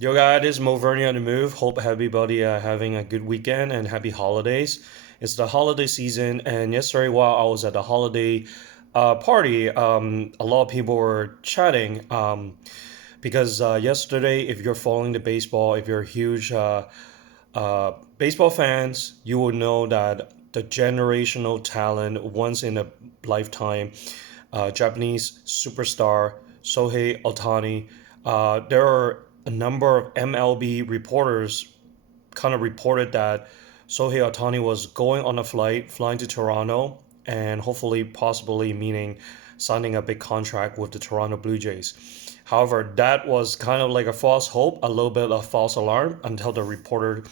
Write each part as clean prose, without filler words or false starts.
Yo, guys, this is Mo Vernie on the move. Hope everybody having a good weekend and happy holidays. It's the holiday season, and yesterday while I was at the holiday party, a lot of people were chatting because yesterday, if you're following the baseball, if you're huge baseball fans, you will know that the generational talent, once in a lifetime, Japanese superstar Shohei Ohtani. There are a number of MLB reporters kind of reported that Shohei Ohtani was going on a flight, flying to Toronto, and hopefully, possibly meaning signing a big contract with the Toronto Blue Jays. However, that was kind of like a false hope, a little bit of false alarm until the reporter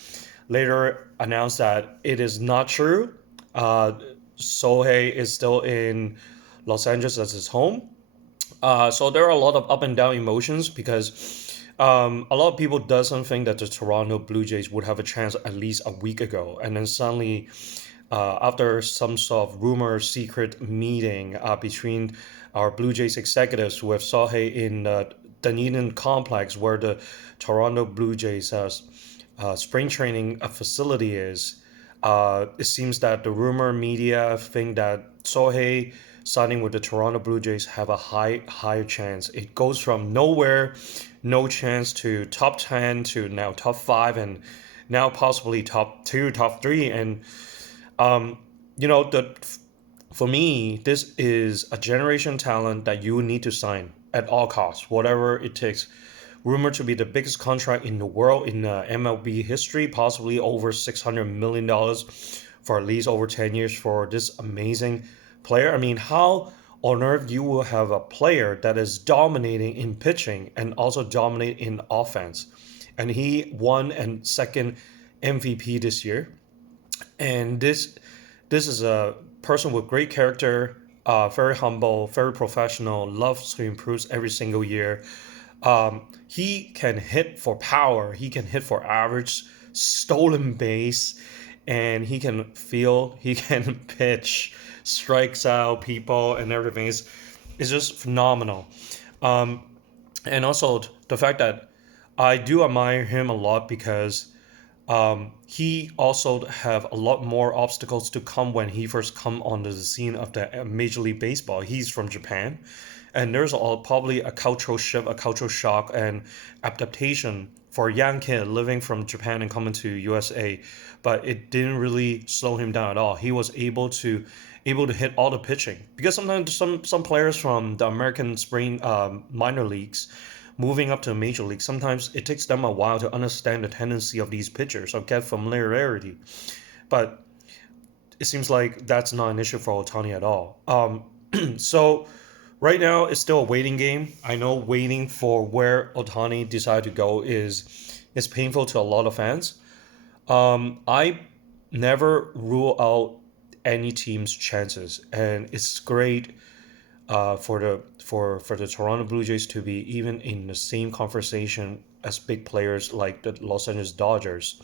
later announced that it is not true. Uh, Sohei is still in Los Angeles as his home. So there are a lot of up and down emotions because a lot of people doesn't think that the Toronto Blue Jays would have a chance at least a week ago, and then suddenly, after some sort of rumor, secret meeting between our Blue Jays executives with Sohei in Dunedin complex, where the Toronto Blue Jays spring training facility is. It seems that the rumor media think that Sohei signing with the Toronto Blue Jays have a higher chance. It goes from nowhere, no chance to top 10 to now top 5 and now possibly top 2, top 3 and um you know the for me this is a generation talent that you need to sign at all costs, whatever it takes. Rumored to be the biggest contract in the world in MLB history, possibly over $600 million for at least over 10 years for this amazing player. I mean, how on earth you will have a player that is dominating in pitching and also dominate in offense? And he won and second MVP this year. And this is a person with great character, very humble, very professional, loves to improve every single year. He can hit for power. He can hit for average, stolen base, and he can feel. He can pitch, strikes out people, and everything is just phenomenal. Um, and also the fact that I do admire him a lot because he also have a lot more obstacles to come when he first come onto the scene of the Major League Baseball. He's from Japan, and there's all probably a cultural shift, a cultural shock, and adaptation for a young kid living from Japan and coming to USA. But it didn't really slow him down at all. He was able to hit all the pitching because sometimes some players from the American spring minor leagues moving up to a major league, sometimes it takes them a while to understand the tendency of these pitchers or get familiarity. But it seems like that's not an issue for Otani at all. So right now it's still a waiting game. I know waiting for where Otani decided to go is painful to a lot of fans. I never rule out any team's chances, and it's great for the Toronto Blue Jays to be even in the same conversation as big players like the Los Angeles Dodgers,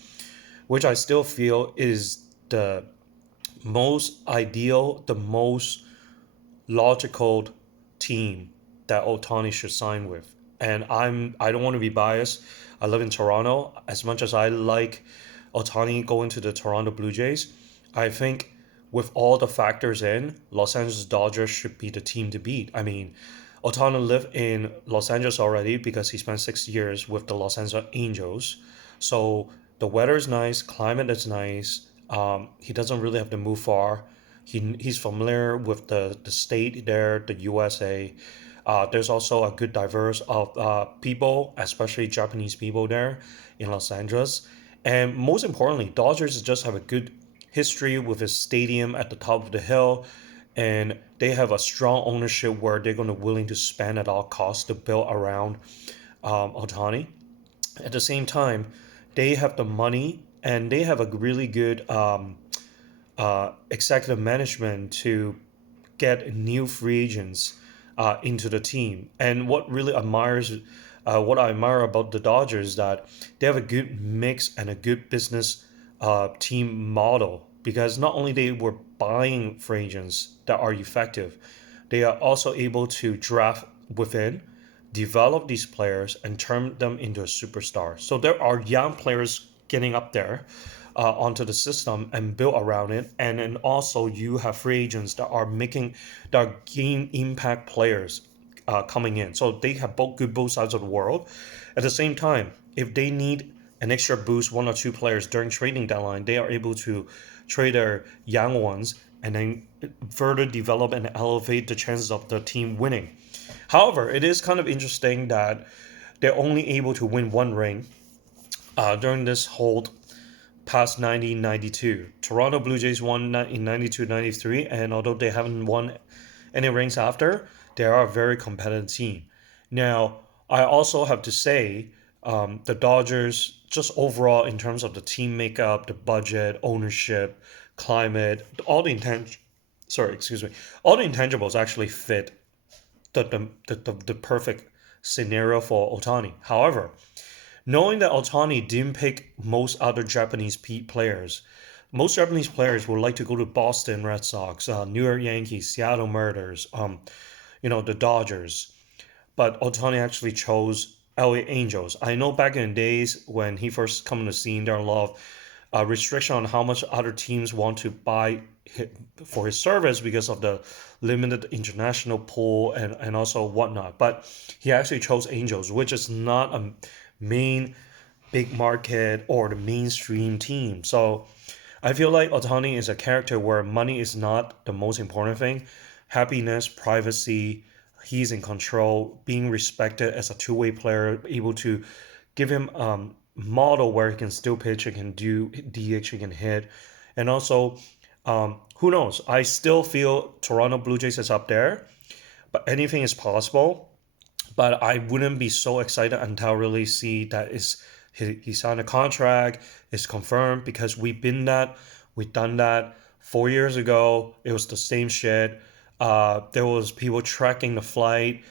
which I still feel is the most ideal, the most logical team that Otani should sign with. And I don't want to be biased. I live in Toronto. As much as I like Otani going to the Toronto Blue Jays, I think with all the factors in, Los Angeles Dodgers should be the team to beat. I mean, Otani lived in Los Angeles already because he spent 6 years with the Los Angeles Angels. So the weather is nice, climate is nice. He doesn't really have to move far. He's familiar with the state there, the USA. There's also a good diverse of people, especially Japanese people there in Los Angeles. And most importantly, Dodgers just have a good history with his stadium at the top of the hill, and they have a strong ownership where they're going to willing to spend at all costs to build around Otani. At the same time, they have the money and they have a really good executive management to get new free agents into the team. And what I admire about the Dodgers is that they have a good mix and a good business team model because not only they were buying free agents that are effective, they are also able to draft within. develop these players and turn them into a superstar. So there are young players getting up there onto the system and build around it, and then also you have free agents that are game impact players coming in. So they have both sides of the world. At the same time, if they need an extra boost, one or two players during trading deadline, they are able to trade their young ones and then further develop and elevate the chances of the team winning. However, it is kind of interesting that they're only able to win one ring during this whole past 1992. Toronto Blue Jays won in 92-93, and although they haven't won any rings after, they are a very competitive team. Now, I also have to say, the Dodgers, just overall in terms of the team makeup, the budget, ownership, climate, all the intangibles actually fit the perfect scenario for Otani. However, knowing that Otani didn't pick most other Japanese players, most Japanese players would like to go to Boston Red Sox, New York Yankees, Seattle Mariners, the Dodgers. But Otani actually chose LA Angels. I know back in the days when he first come on the scene, there are a lot of restriction on how much other teams want to buy for his service because of the limited international pool and also whatnot. But he actually chose Angels, which is not a main big market or the mainstream team. So I feel like Otani is a character where money is not the most important thing. Happiness, privacy, he's in control, being respected as a two-way player, able to give him model where he can still pitch, he can do DH, he can hit, and also who knows? I still feel Toronto Blue Jays is up there, but anything is possible. But I wouldn't be so excited until I really see that he signed a contract, it's confirmed because we've done that 4 years ago. It was the same shit. There was people tracking the flight,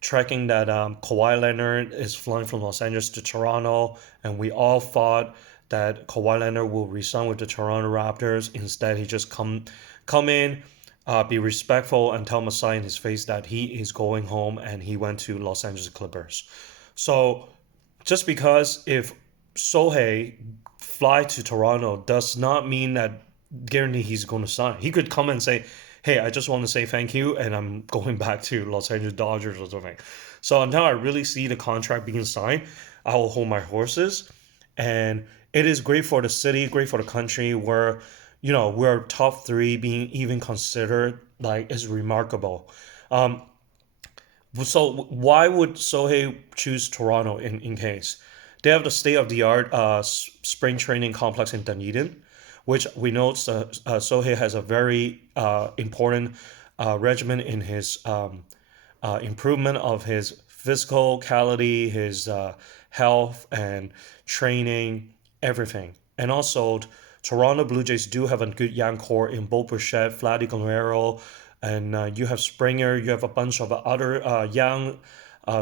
tracking that Kawhi Leonard is flying from Los Angeles to Toronto, and we all thought that Kawhi Leonard will resign with the Toronto Raptors. Instead, he just come in, be respectful, and tell Masai in his face that he is going home, and he went to Los Angeles Clippers. So just because if Shohei fly to Toronto does not mean that guarantee he's going to sign. He could come and say, "Hey, I just want to say thank you, and I'm going back to Los Angeles Dodgers or something." So until I really see the contract being signed, I will hold my horses. And it is great for the city, great for the country, where we're top three being even considered like is remarkable. Um, so why would Sohei choose Toronto in case? They have the state of the art spring training complex in Dunedin, which we know Sohei has a very important regimen in his improvement of his physicality, his health and training, everything. And also, Toronto Blue Jays do have a good young core in Bo Bichette, Vladdy Guerrero, and you have Springer. You have a bunch of other young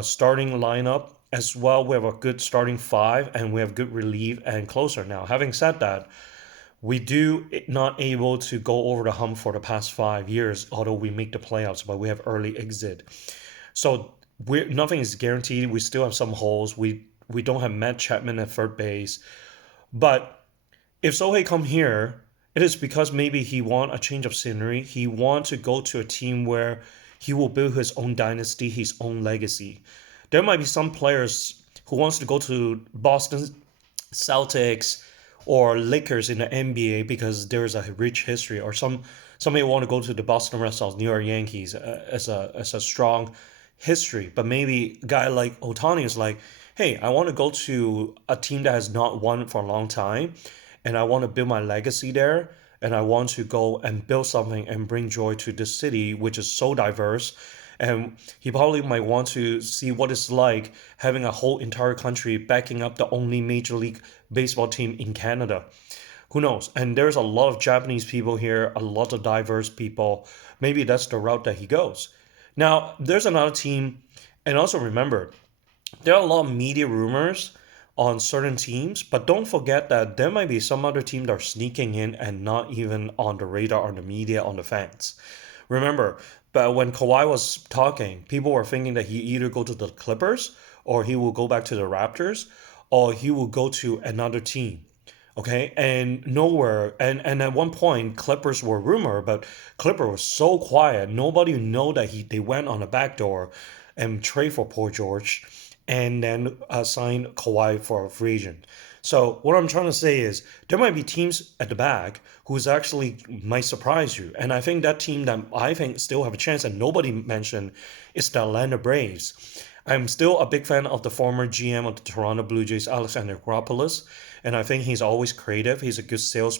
starting lineup as well. We have a good starting five, and we have good relief and closer now. Having said that, we do not able to go over the hump for the past 5 years, although we make the playoffs, but we have early exit. So nothing is guaranteed. We still have some holes. We don't have Matt Chapman at third base. But if Sohei come here, it is because maybe he want a change of scenery. He want to go to a team where he will build his own dynasty, his own legacy. There might be some players who wants to go to Boston Celtics or Lakers in the NBA because there's a rich history, or somebody want to go to the Boston Red Sox, New York Yankees as a strong history. But maybe a guy like Otani is like, hey, I want to go to a team that has not won for a long time, and I want to build my legacy there, and I want to go and build something and bring joy to this city, which is so diverse. And he probably might want to see what it's like having a whole entire country backing up the only Major League Baseball team in Canada. Who knows? And there's a lot of Japanese people here, a lot of diverse people. Maybe that's the route that he goes. Now, there's another team, and also remember, there are a lot of media rumors on certain teams, but don't forget that there might be some other team that are sneaking in and not even on the radar, on the media, on the fans. Remember, But when Kawhi was talking, people were thinking that he either go to the Clippers or he will go back to the Raptors or he will go to another team. Okay, and nowhere, and at one point, Clippers were rumored, but Clipper was so quiet, nobody know that they went on a back door and trade for Paul George, and then sign Kawhi for a free agent. So what I'm trying to say is there might be teams at the back who's actually might surprise you, and I think that team that I think still have a chance and nobody mentioned is the Atlanta Braves. I'm still a big fan of the former GM of the Toronto Blue Jays, Alexander Gropoulos, and I think he's always creative. He's a good sales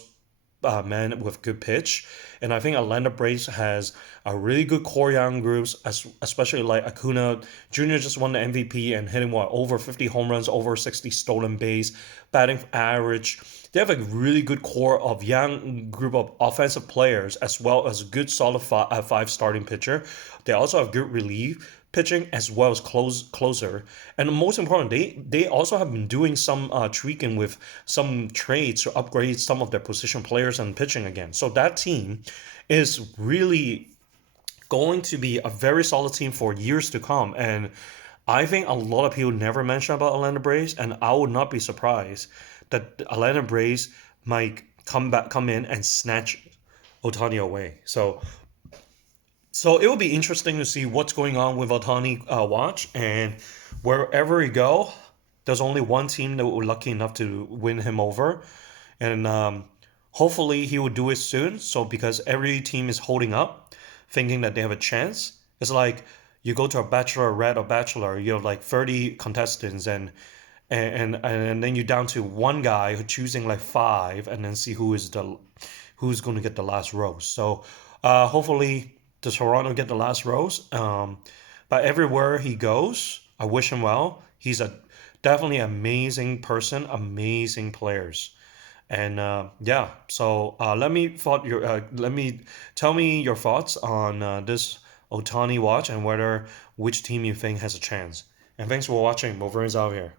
man with good pitch, and I think Atlanta Braves has a really good core young groups, especially like Acuna Jr. just won the MVP and hitting what over 50 home runs, over 60 stolen base, batting average. They have a really good core of young group of offensive players as well as a good solid five starting pitcher. They also have good relief pitching as well as closer. And most important, they also have been doing some tweaking with some trades to upgrade some of their position players and pitching again. So that team is really going to be a very solid team for years to come. And I think a lot of people never mention about Atlanta Braves, and I would not be surprised that the Atlanta Braves might come in and snatch Otani away. So it will be interesting to see what's going on with Otani watch, and wherever he go, there's only one team that we're lucky enough to win him over, and hopefully he will do it soon. So because every team is holding up, thinking that they have a chance, it's like you go to a bachelorette or bachelor, you have like 30 contestants, and then you're down to one guy who's choosing like five, and then see who's going to get the last rose. So hopefully the Toronto get the last rose. But everywhere he goes, I wish him well. He's a definitely amazing person, amazing players, and yeah. So let me tell me your thoughts on this Otani watch and whether which team you think has a chance. And thanks for watching. Wolverine's out here.